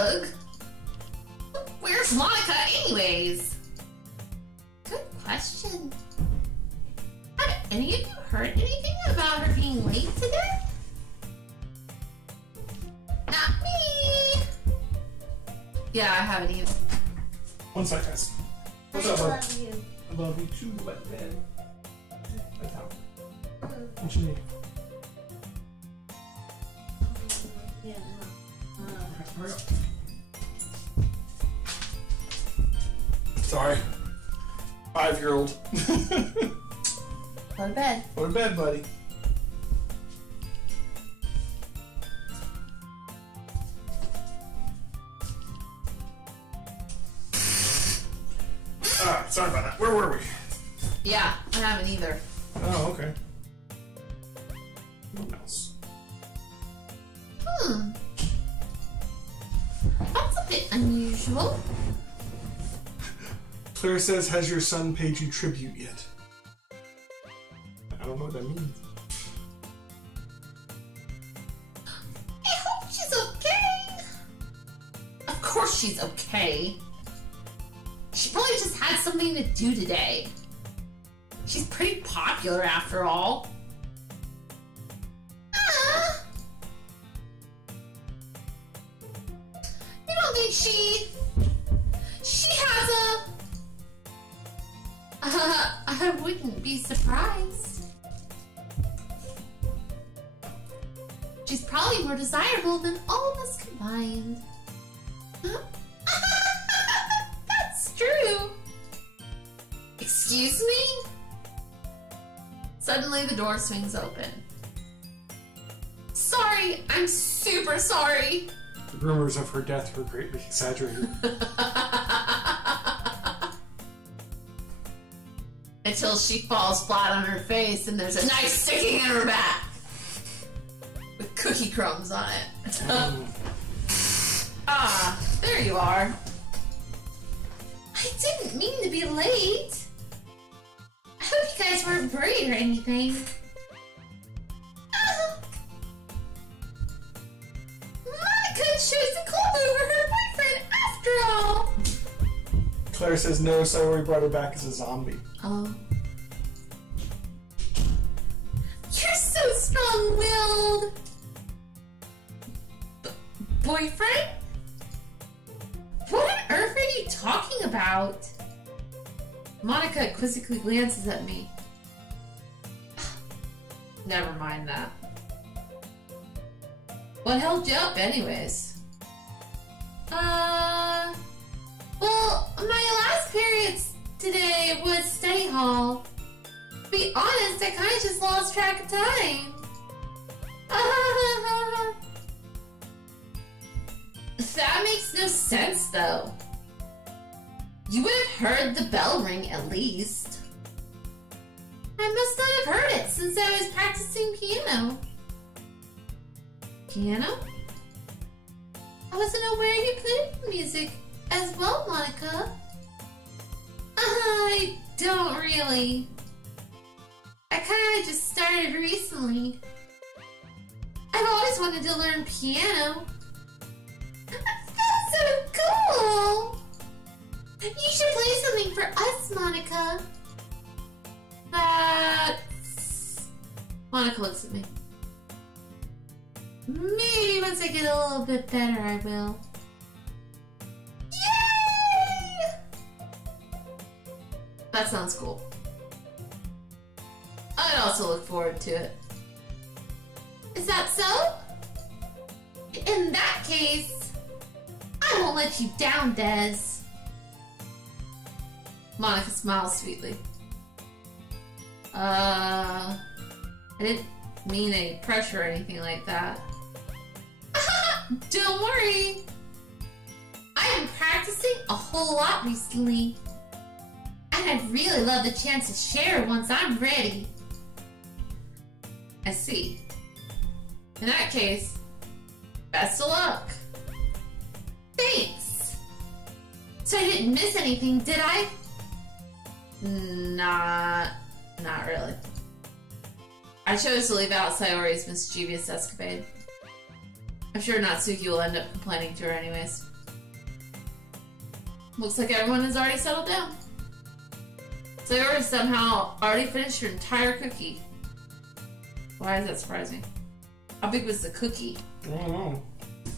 bug? Where's Monica anyways? Good question. Have any of you heard anything about her being late today? Not me! Yeah, I haven't either. One sec, guys. What's up, I bud? love you. I love you too, but man. That's how. What you need? Yeah, Hurry up. Sorry. 5-year-old. Go to bed. Go to bed, buddy. Sorry about that. Where were we? Yeah, I haven't either. Oh, okay. What else? That's a bit unusual. Claire says, has your son paid you tribute yet? I don't know what that means. I hope she's okay. Of course she's okay. She probably just had something to do today. She's pretty popular after all. You don't think she has a... I wouldn't be surprised. She's probably more desirable than all of us combined. That's true. Excuse me? Suddenly the door swings open. Sorry, I'm super sorry. The rumors of her death were greatly exaggerated. Until she falls flat on her face and there's a knife sticking in her back. With cookie crumbs on it. Ah, there you are. I didn't mean to be late. I hope you guys weren't worried or anything. Monica chose to call over her boyfriend after all. Claire says no, Sayori brought her back as a zombie. Oh. You're so strong-willed. Boyfriend? What on earth are you talking about? Monica quizzically glances at me. Never mind that. What held you up anyways? Well, my last periods today was study hall. To be honest, I kind of just lost track of time. That makes no sense, though. You would have heard the bell ring at least. I must not have heard it since I was practicing piano. Piano? I wasn't aware you played music as well, Monica. I don't really. I kind of just started recently. I've always wanted to learn piano. That's so cool! You should play something for us, Monica. Monica looks at me. Maybe once I get a little bit better, I will. Yay! That sounds cool. I'd also look forward to it. Is that so? In that case, I won't let you down, Des. Monica smiles sweetly. I didn't mean any pressure or anything like that. Don't worry. I've been practicing a whole lot recently. And I'd really love the chance to share once I'm ready. I see. In that case, best of luck. Thanks. So I didn't miss anything, did I? Not really. I chose to leave out Sayori's mischievous escapade. I'm sure Natsuki will end up complaining to her anyways. looks like everyone has already settled down. Sayori somehow already finished her entire cookie. Why is that surprising? How big was the cookie? I don't know.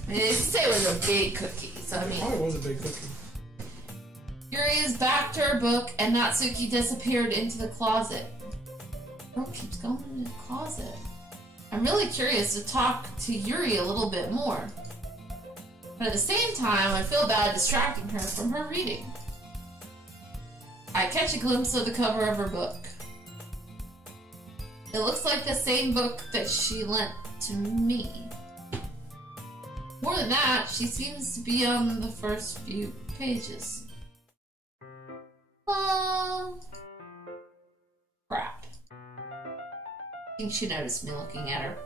I mean, they say it was a big cookie, so I mean... It probably was a big cookie. Yuri is back to her book, and Natsuki disappeared into the closet. Girl keeps going into the closet. I'm really curious to talk to Yuri a little bit more. But at the same time, I feel bad distracting her from her reading. I catch a glimpse of the cover of her book. It looks like the same book that she lent to me. More than that, she seems to be on the first few pages. Crap. I think she noticed me looking at her.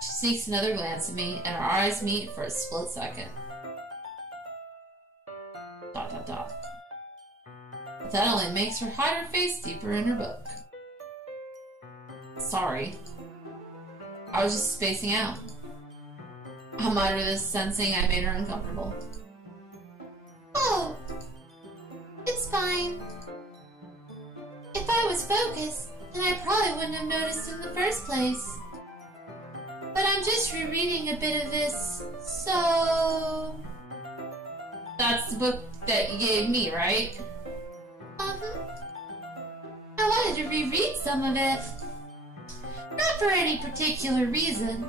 She sneaks another glance at me, and our eyes meet for a split second. ... But that only makes her hide her face deeper in her book. Sorry. I was just spacing out. I muttered this, sensing I made her uncomfortable. Oh, it's fine. If I was focused, then I probably wouldn't have noticed in the first place. But I'm just rereading a bit of this, so... That's the book that you gave me, right? I wanted to reread some of it. Not for any particular reason.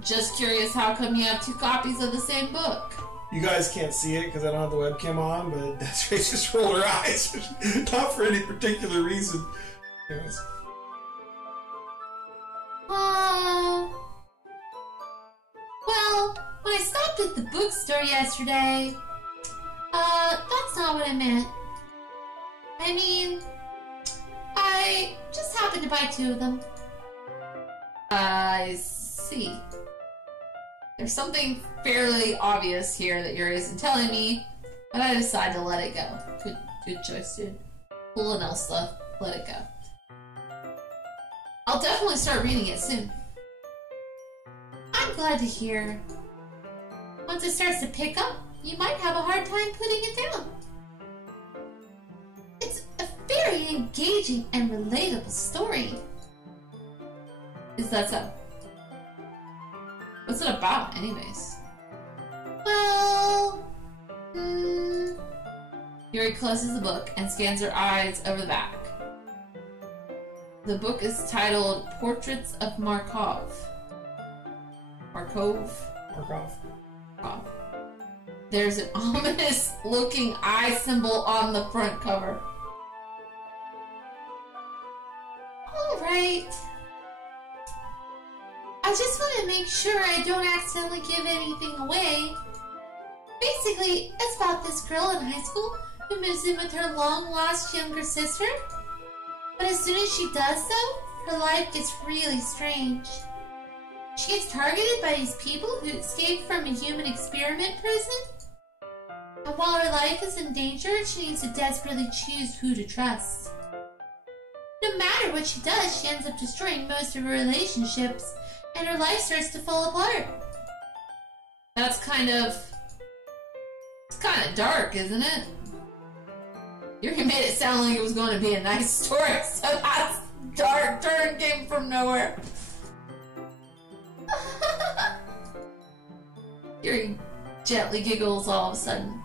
Just curious how come you have 2 copies of the same book? You guys can't see it because I don't have the webcam on, but that's right, just roll her eyes. Not for any particular reason. Anyways. Well, when I stopped at the bookstore yesterday, that's not what I meant. I mean, I just happened to buy 2 of them. I see. There's something fairly obvious here that Yuri isn't telling me, but I decided to let it go. Good choice, dude. Cool and Elsa, let it go. I'll definitely start reading it soon. I'm glad to hear. Once it starts to pick up, you might have a hard time putting it down. It's a very engaging and relatable story. Is that so? What's it about, anyways? Well... Yuri closes the book and scans her eyes over the back. The book is titled Portraits of Markov. Markov. There's an ominous looking eye symbol on the front cover. Alright. I just want to make sure I don't accidentally give anything away. Basically, it's about this girl in high school who moves in with her long-lost younger sister. But as soon as she does so, her life gets really strange. She gets targeted by these people who escaped from a human experiment prison. And while her life is in danger, she needs to desperately choose who to trust. No matter what she does, she ends up destroying most of her relationships, and her life starts to fall apart. That's kind of dark, isn't it? You made it sound like it was going to be a nice story, so that dark turn came from nowhere. Yuri gently giggles all of a sudden.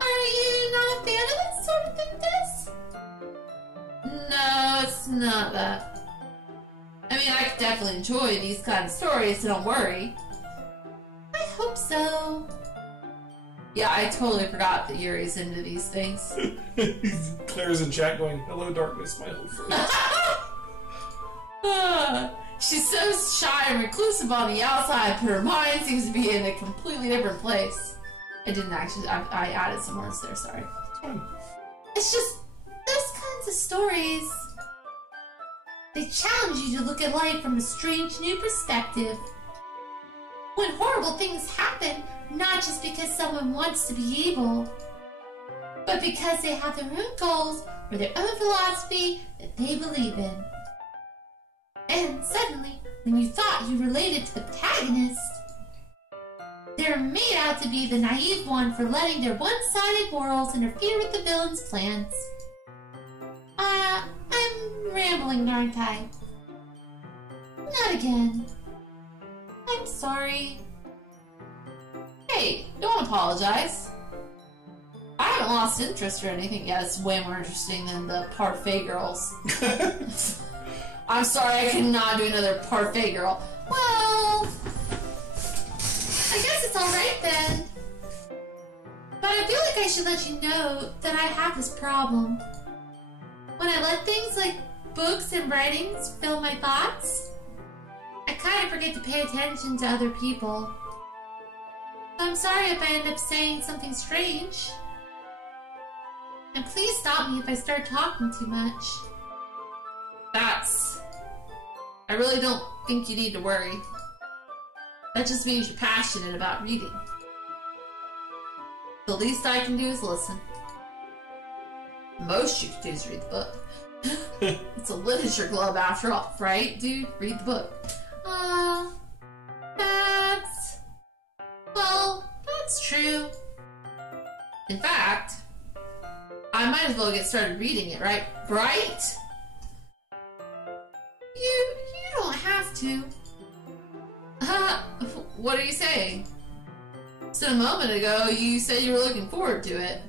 Are you not a fan of that sort of thing, Des? No, it's not that. I mean, I could definitely enjoy these kind of stories, so don't worry. I hope so. Yeah, I totally forgot that Yuri's into these things. Claire's in chat going, "Hello, darkness, my old friend." She's so shy and reclusive on the outside, but her mind seems to be in a completely different place. I didn't actually, I added some words there, sorry. It's fine. It's just, those kinds of stories, they challenge you to look at life from a strange new perspective. When horrible things happen, not just because someone wants to be evil, but because they have their own goals or their own philosophy that they believe in. And suddenly, when you thought you related to the protagonist, they're made out to be the naive one for letting their one-sided morals interfere with the villain's plans. I'm rambling, aren't I? Not again. I'm sorry. Hey, don't apologize. I haven't lost interest or anything yet. It's way more interesting than the parfait girls. I'm sorry, I cannot do another parfait girl. Well, I guess it's alright then. But I feel like I should let you know that I have this problem. When I let things like books and writings fill my thoughts, I kind of forget to pay attention to other people. So I'm sorry if I end up saying something strange. And please stop me if I start talking too much. I really don't think you need to worry. That just means you're passionate about reading. The least I can do is listen. Most you can do is read the book. It's a literature club after all, right, dude? Read the book. That's true. In fact, I might as well get started reading it, right? Right? You don't have to. What are you saying? So a moment ago, you said you were looking forward to it. ...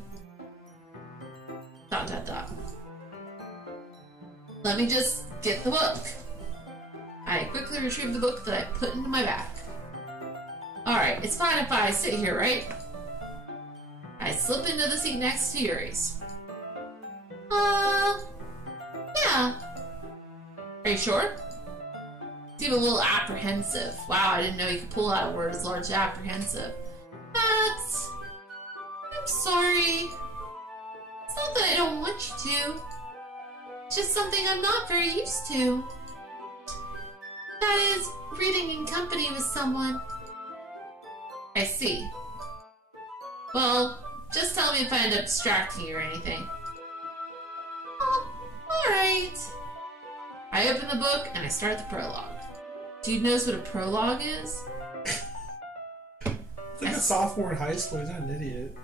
Let me just get the book. I quickly retrieved the book that I put into my bag. Alright, it's fine if I sit here, right? I slip into the seat next to Yuri's. Yeah. Are you sure? Seem a little apprehensive. Wow, I didn't know you could pull out a word as large as apprehensive. I'm sorry. It's not that I don't want you to. It's just something I'm not very used to. That is, reading in company with someone. I see. Well, just tell me if I end up distracting you or anything. Oh, alright. I open the book and I start the prologue. Do you notice what a prologue is? It's like a sophomore in high school. He's not an idiot.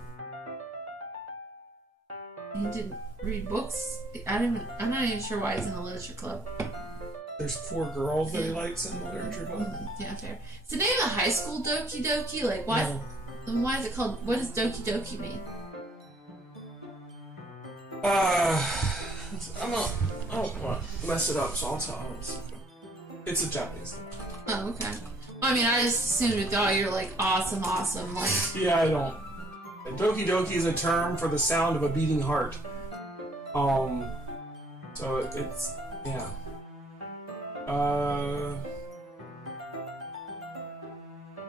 He didn't read books? I'm not even sure why he's in the literature club. There's 4 girls that he likes in the literature club. Yeah, fair. Is the name of the high school Doki Doki? Like, why? No. Then why is it called? What does Doki Doki mean? I don't want to mess it up, so I'll tell you. It's a Japanese thing. Oh, okay. I mean, I just assumed you thought you were like awesome, like. Yeah, I don't. Doki Doki is a term for the sound of a beating heart. So it's yeah.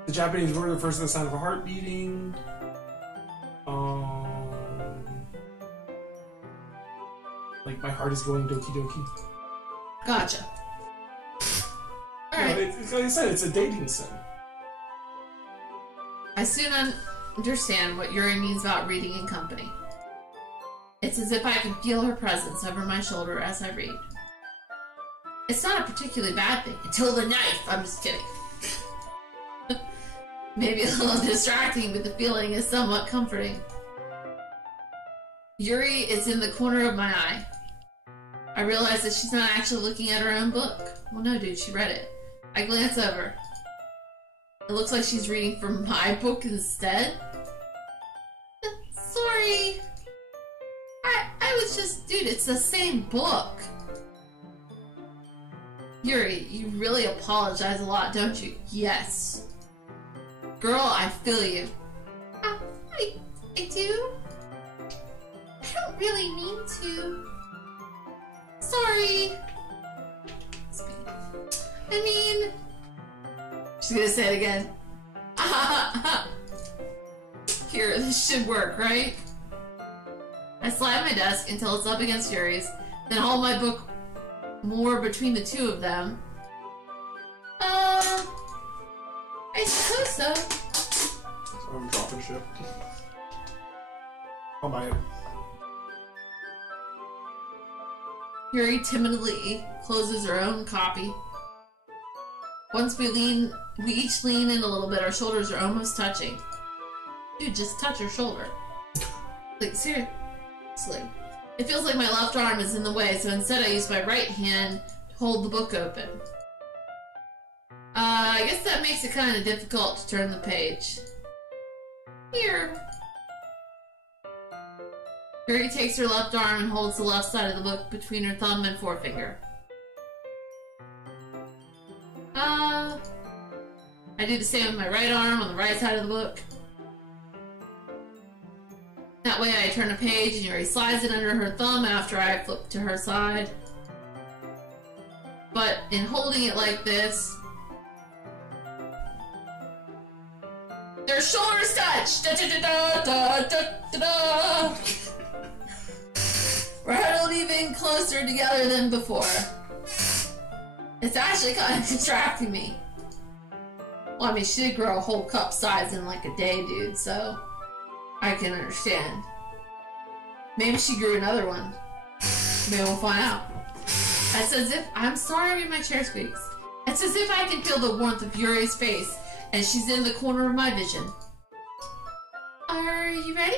The Japanese word refers to the sound of a heart beating. Like my heart is going Doki Doki. Gotcha. Alright. It's like I said, it's a dating sim. I soon understand what Yuri means about reading in company. It's as if I can feel her presence over my shoulder as I read. It's not a particularly bad thing until the knife. I'm just kidding. Maybe a little distracting, but the feeling is somewhat comforting. Yuri is in the corner of my eye. I realize that she's not actually looking at her own book. Well, no, dude, she read it. I glance over. It looks like she's reading from my book instead. Sorry. I was just... Dude, it's the same book. Yuri, you really apologize a lot, don't you? Yes. Girl, I feel you. I do? I don't really mean to. Sorry. I mean... She's gonna say it again. Here, this should work, right? I slide my desk until it's up against Yuri's, then hold my book more between the two of them. I suppose so. So I'm dropping shit. I'll buy it. Yuri timidly closes her own copy. Once we each lean in a little bit, our shoulders are almost touching. Dude, just touch your shoulder. Like, seriously. It feels like my left arm is in the way, so instead I use my right hand to hold the book open. I guess that makes it kind of difficult to turn the page. Here. Yuri takes her left arm and holds the left side of the book between her thumb and forefinger. I do the same with my right arm on the right side of the book. That way I turn a page and Yuri slides it under her thumb after I flip to her side. But in holding it like this, their shoulders touch! Da, da, da, da, da, da, da. We're huddled even closer together than before. It's actually kind of distracting me. Well, I mean, she did grow a whole cup size in like a day, dude, so I can understand. Maybe she grew another one. Maybe we'll find out. It's as if, I'm sorry my chair squeaks. It's as if I can feel the warmth of Yuri's face, and she's in the corner of my vision. Are you ready?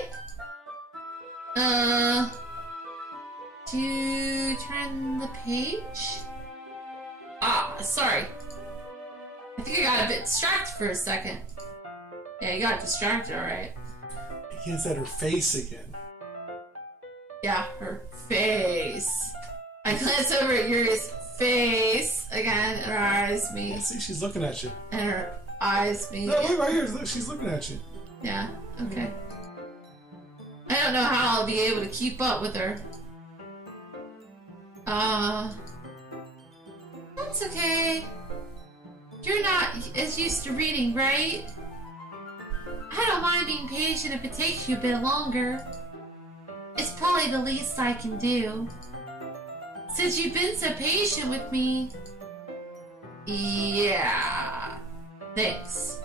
Do you turn the page? Ah, sorry. I think I got a bit distracted for a second. Yeah, you got distracted, alright. He has at her face again. Yeah, her face. I glance over at Yuri's face again, and her eyes meet. I see she's looking at you. And her eyes meet. No, look right here. Look, she's looking at you. Yeah, okay. I don't know how I'll be able to keep up with her. That's okay. You're not as used to reading, right? I don't mind being patient if it takes you a bit longer. It's probably the least I can do. Since you've been so patient with me. Yeah. Thanks.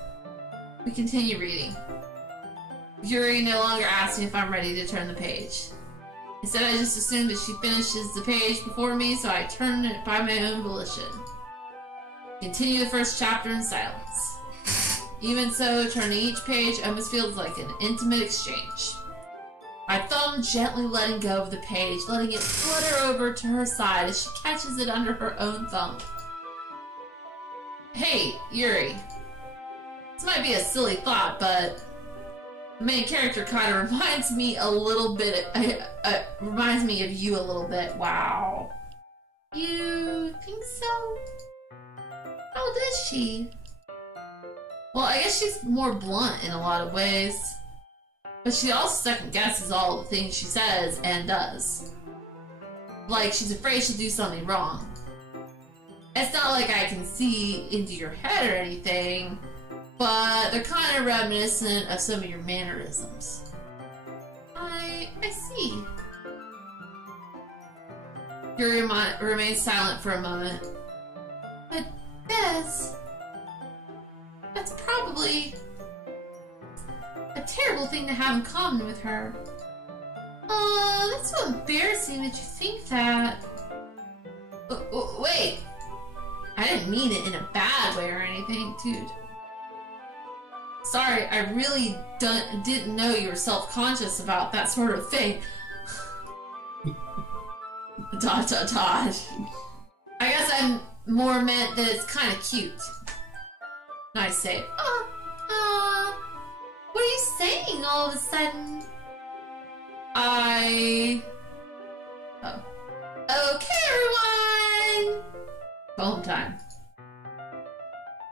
We continue reading. Yuri no longer asks me if I'm ready to turn the page. Instead, I just assume that she finishes the page before me, so I turn it by my own volition. Continue the first chapter in silence. Even so, turning each page almost feels like an intimate exchange. My thumb gently letting go of the page, letting it flutter over to her side as she catches it under her own thumb. Hey, Yuri. This might be a silly thought, but the main character kind of reminds me a little bit, reminds me of you a little bit. Wow. You think so? How old is she? Well, I guess she's more blunt in a lot of ways. But she also second guesses all the things she says and does. Like, she's afraid she'll do something wrong. It's not like I can see into your head or anything, but they're kind of reminiscent of some of your mannerisms. I see. Yuri remains silent for a moment. But Des, that's probably a terrible thing to have in common with her. That's so embarrassing that you think that. Wait. I didn't mean it in a bad way or anything, dude. Sorry, I really didn't know you were self-conscious about that sort of thing. ... I guess I'm more meant that it's kind of cute. I say, what are you saying all of a sudden? Okay, everyone! Poem time.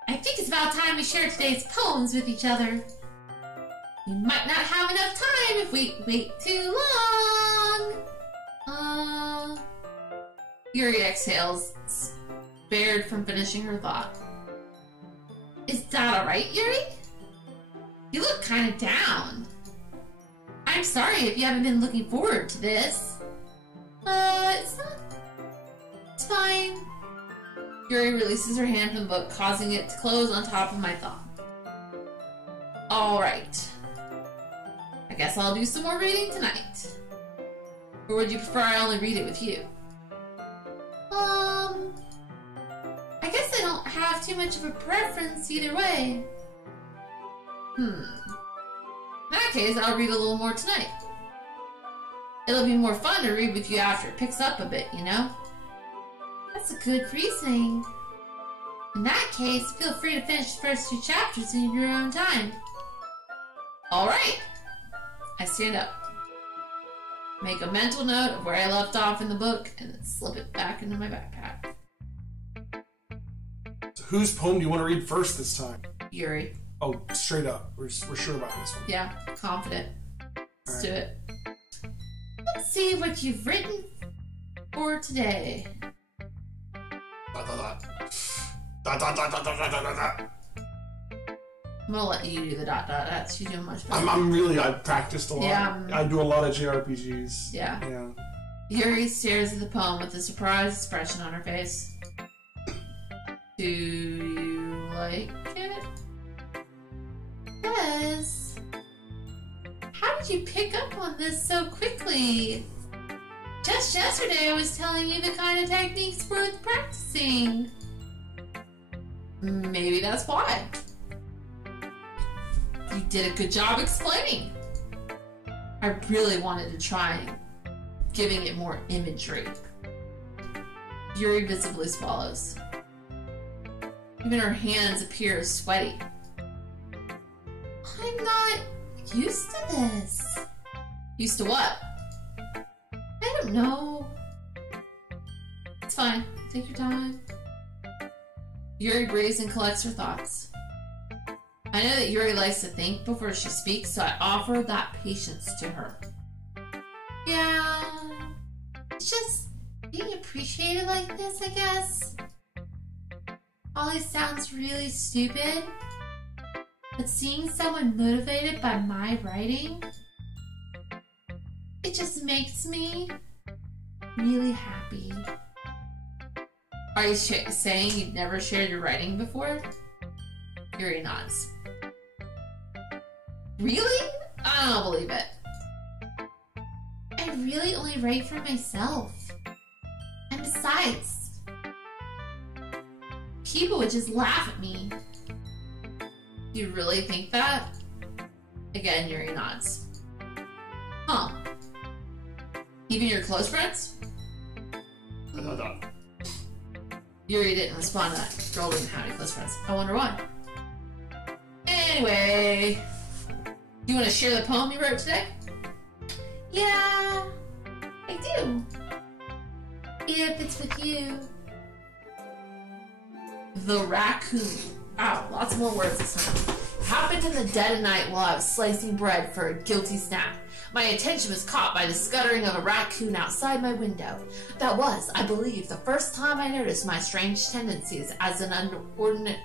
I think it's about time we share today's poems with each other. We might not have enough time if we wait too long. Yuri exhales, spared from finishing her thought. Is that alright, Yuri? You look kind of down. I'm sorry if you haven't been looking forward to this. It's not... It's fine. Yuri releases her hand from the book, causing it to close on top of my thumb. Alright. I guess I'll do some more reading tonight. Or would you prefer I only read it with you? I guess I don't have too much of a preference either way. In that case, I'll read a little more tonight. It'll be more fun to read with you after it picks up a bit, you know? That's a good reasoning. In that case, feel free to finish the first 2 chapters in your own time. Alright! I stand up. Make a mental note of where I left off in the book, and then slip it back into my backpack. So whose poem do you want to read first this time? Yuri. Oh, straight up. We're sure about this one. Yeah, confident. Let's do it. Let's see what you've written for today. I'm gonna let you do the ... She's doing much better. I've practiced a lot. Yeah. I do a lot of JRPGs. Yeah. Yeah. Yuri stares at the poem with a surprised expression on her face. Do you like it? Yes. How did you pick up on this so quickly? Just yesterday I was telling you the kind of techniques worth practicing. Maybe that's why. You did a good job explaining. I really wanted to try giving it more imagery. Yuri visibly swallows. Even her hands appear sweaty. I'm not used to this. Used to what? I don't know. It's fine. Take your time. Yuri breathes and collects her thoughts. I know that Yuri likes to think before she speaks, so I offer that patience to her. Yeah, it's just being appreciated like this, I guess. Always sounds really stupid, but seeing someone motivated by my writing, it just makes me really happy. Are you saying you've never shared your writing before? Yuri nods. Really? I don't believe it. I really only write for myself. And besides, people would just laugh at me. You really think that? Again, Yuri nods. Huh. Even your close friends? Yuri didn't respond to that. Girl didn't have any close friends. I wonder why. Anyway, do you want to share the poem you wrote today? Yeah, I do. If it's with you. The raccoon. Wow, lots more words this time. It happened in the dead of night while I was slicing bread for a guilty snack. My attention was caught by the scuttering of a raccoon outside my window. That was, I believe, the first time I noticed my strange tendencies as an unordinary.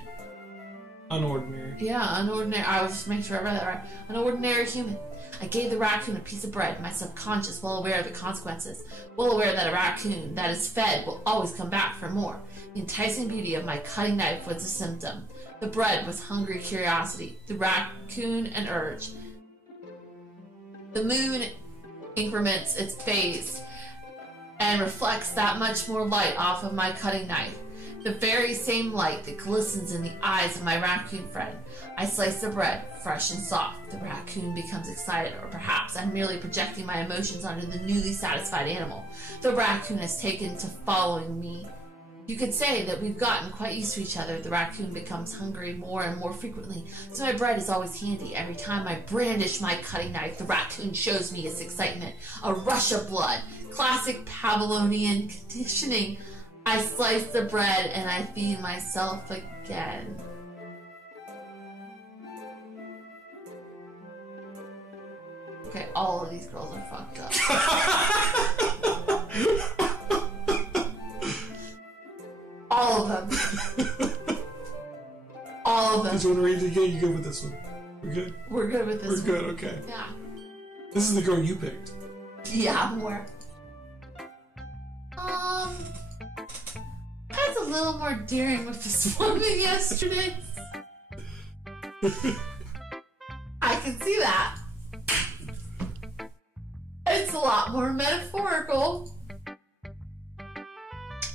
I was just making sure I read that right. An ordinary human. I gave the raccoon a piece of bread, my subconscious well aware of the consequences, well aware that a raccoon that is fed will always come back for more. The enticing beauty of my cutting knife was a symptom. The bread was hungry curiosity, the raccoon an urge. The moon increments its phase and reflects that much more light off of my cutting knife. The very same light that glistens in the eyes of my raccoon friend. I slice the bread, fresh and soft. The raccoon becomes excited, or perhaps I'm merely projecting my emotions onto the newly satisfied animal. The raccoon has taken to following me. You could say that we've gotten quite used to each other. The raccoon becomes hungry more and more frequently, so my bread is always handy. Every time I brandish my cutting knife, the raccoon shows me its excitement. A rush of blood. Classic Pavlovian conditioning. I slice the bread and I feed myself again. Okay, all of these girls are fucked up. All of them. All of them. Did you want to read it again? You good with this one? We're good? We're good with this We're one. good, okay. Yeah. This is the girl you picked. Yeah, more. I was a little more daring with this one than yesterday. I can see that. It's a lot more metaphorical.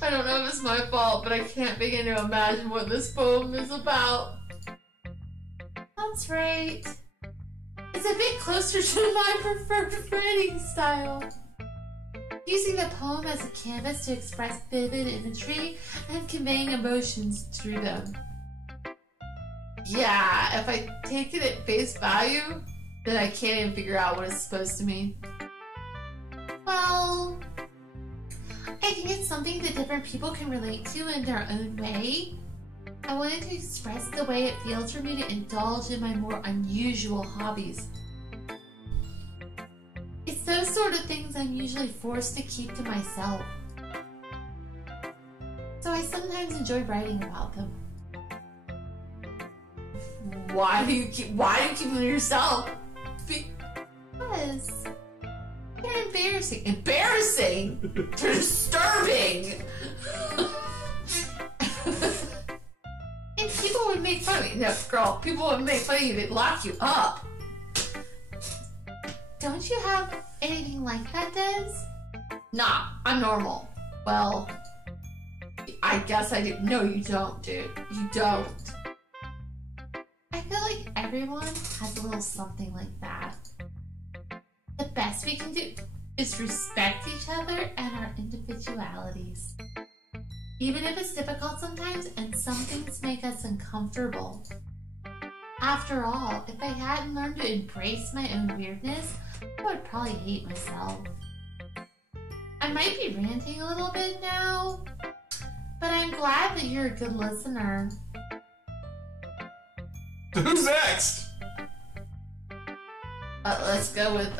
I don't know if it's my fault, but I can't begin to imagine what this poem is about. That's right. It's a bit closer to my preferred writing style. Using the poem as a canvas to express vivid imagery and conveying emotions through them. Yeah, if I take it at face value, then I can't even figure out what it's supposed to mean. Well, I think it's something that different people can relate to in their own way. I wanted to express the way it feels for me to indulge in my more unusual hobbies. It's those sort of things I'm usually forced to keep to myself. So I sometimes enjoy writing about them. Why do you keep them to yourself? Because they're embarrassing. Embarrassing? They're disturbing! And people would make fun of you. No, girl, people would make fun of you. They'd lock you up. Don't you have anything like that, Des? Nah, I'm normal. Well, I guess I do. No, you don't, dude. You don't. I feel like everyone has a little something like that. The best we can do is respect each other and our individualities. Even if it's difficult sometimes and some things make us uncomfortable. After all, if I hadn't learned to embrace my own weirdness, I would probably hate myself. I might be ranting a little bit now, but I'm glad that you're a good listener. Who's next? Let's go with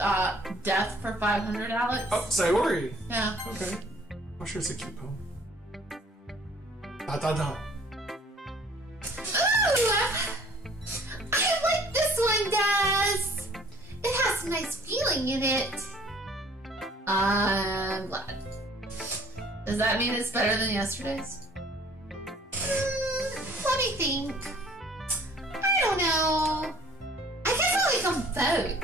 Death for 500, Alex. Oh, Sayori. Yeah. Okay. I'm sure it's a cute poem. Dot dot dot. Ooh! I like this one, Des! It has a nice feeling in it. I'm glad. Does that mean it's better than yesterday's? Let me think. I don't know. I guess I like them both.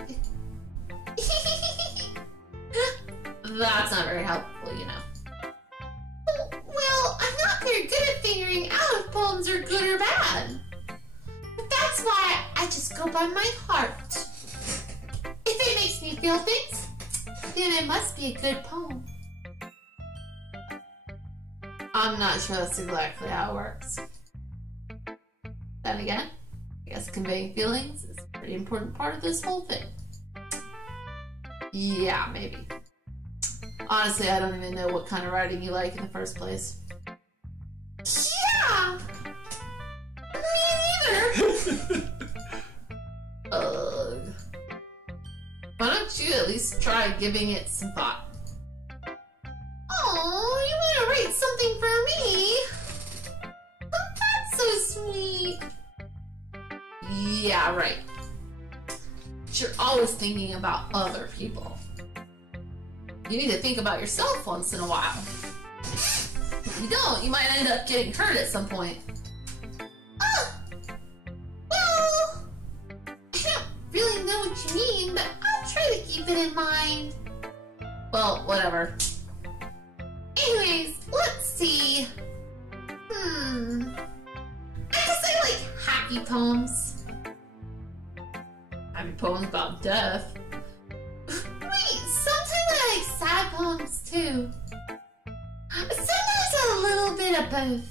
That's not very helpful, you know. Well, I'm not very good at figuring out if poems are good or bad. But that's why I just go by my heart. If it makes me feel things, then it must be a good poem. I'm not sure that's exactly how it works. Then again, I guess conveying feelings is a pretty important part of this whole thing. Yeah, maybe. Honestly, I don't even know what kind of writing you like in the first place. Yeah! Me neither! Ugh. Why don't you at least try giving it some thought? Oh, you want to write something for me? Oh, that's so sweet. Yeah, right. But you're always thinking about other people. You need to think about yourself once in a while. If you don't, you might end up getting hurt at some point. Well, I don't really know what you mean, but I'll try to keep it in mind. Well, whatever. Anyways, let's see. I guess I like happy poems. Happy poems about death. Wait, sometimes I like sad poems too. Sometimes a little bit of both.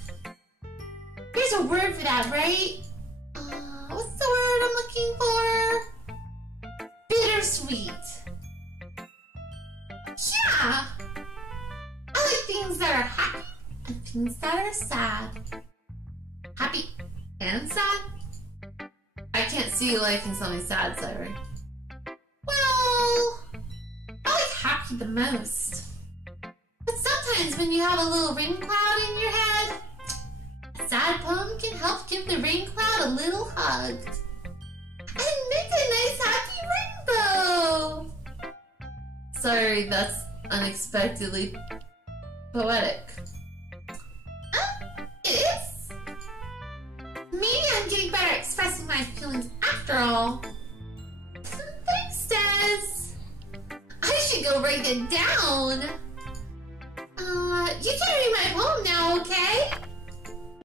There's a word for that, right? What's the word I'm looking for? Bittersweet. Yeah. I like things that are happy and things that are sad. Happy and sad? I can't see you liking something sad, Sayori. Well, I like happy the most. But sometimes when you have a little rain cloud in your head, a sad poem can help give the rain cloud a little hug. And make a nice happy rainbow. Sorry, that's unexpectedly poetic. It is. Maybe I'm getting better at expressing my feelings after all. Thanks, Des. I should go write it down. You can read my poem now, okay?